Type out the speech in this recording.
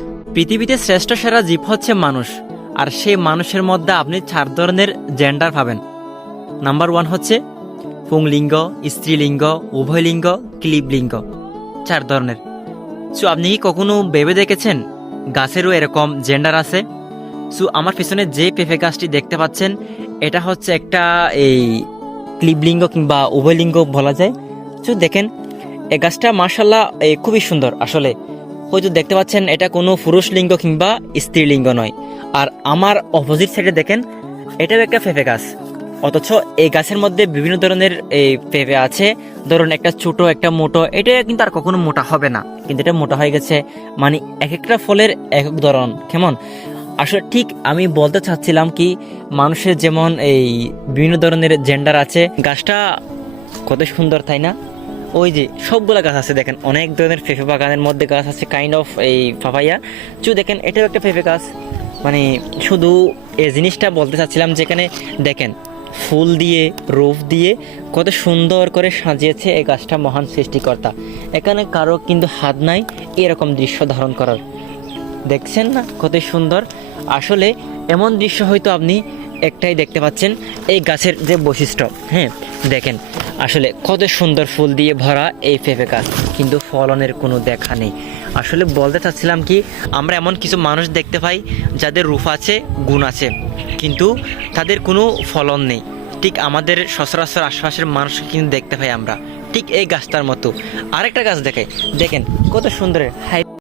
পৃথিবীতে শ্রেষ্ঠ সেরা জীব হচ্ছে মানুষ, আর সেই মানুষের মধ্যে আপনি 4 ধরনের জেন্ডার পাবেন। নাম্বার 1 হচ্ছে পুংলিঙ্গ, স্ত্রীলিঙ্গ, উভয়লিঙ্গ, ক্লীবলিঙ্গ, 4 ধরনের। সো আপনি কি কখনো ভেবে দেখেছেন গাছেরও এরকম জেন্ডার আছে? সো আমার পিছনে যে পেঁপে গাছটি দেখতে পাচ্ছেন, এটা হচ্ছে একটা এই ক্লীবলিঙ্গ কিংবা উভয়লিঙ্গ বলা যায়। সো দেখেন এই গাছটা মার্শাল্লাহ খুবই সুন্দর। আসলে হয়তো দেখতে পাচ্ছেন এটা কোনো পুরুষ লিঙ্গ কিংবা স্ত্রীলিঙ্গ নয়। আর আমার অপোজিট সাইডে দেখেন এটাও একটা পেঁপে গাছ, অথচ এই গাছের মধ্যে বিভিন্ন ধরনের এই পেঁপে আছে। ধরুন একটা ছোট একটা মোটো, এটা কিন্তু আর কখনো মোটা হবে না, কিন্তু এটা মোটা হয়ে গেছে। মানে এক একটা ফলের এক এক ধরন কেমন। আসলে ঠিক আমি বলতে চাচ্ছিলাম কি, মানুষের যেমন এই বিভিন্ন ধরনের জেন্ডার আছে, গাছটা কত সুন্দর তাই না? ওই যে সবগুলা গাছ আছে দেখেন, অনেক ধরনের পেঁপে বাগানের মধ্যে গাছ আছে কাইন্ড অফ এই পাপাইয়া। দেখেন এটাও একটা পেঁপে গাছ। মানে শুধু এই জিনিসটা বলতে চাচ্ছিলাম, যেখানে দেখেন ফুল দিয়ে রূপ দিয়ে কত সুন্দর করে সাজিয়েছে এই গাছটা মহান সৃষ্টিকর্তা। এখানে কারো কিন্তু হাত নাই এরকম দৃশ্য ধারণ করার। দেখছেন না কত সুন্দর। আসলে এমন দৃশ্য হয়তো আপনি একটাই দেখতে পাচ্ছেন, এই গাছের যে বৈশিষ্ট্য। হ্যাঁ দেখেন আসলে কত সুন্দর ফুল দিয়ে ভরা এই পেঁপে গাছ, কিন্তু ফলনের কোনো দেখা নেই। আসলে বলতে চাচ্ছিলাম কি, আমরা এমন কিছু মানুষ দেখতে পাই যাদের রূপ আছে, গুণ আছে, কিন্তু তাদের কোনো ফলন নেই। ঠিক আমাদের সচরাচর আশপাশের মানুষকে কিন্তু দেখতে পাই আমরা ঠিক এই গাছটার মতো। আরেকটা গাছ দেখেন কত সুন্দর হাই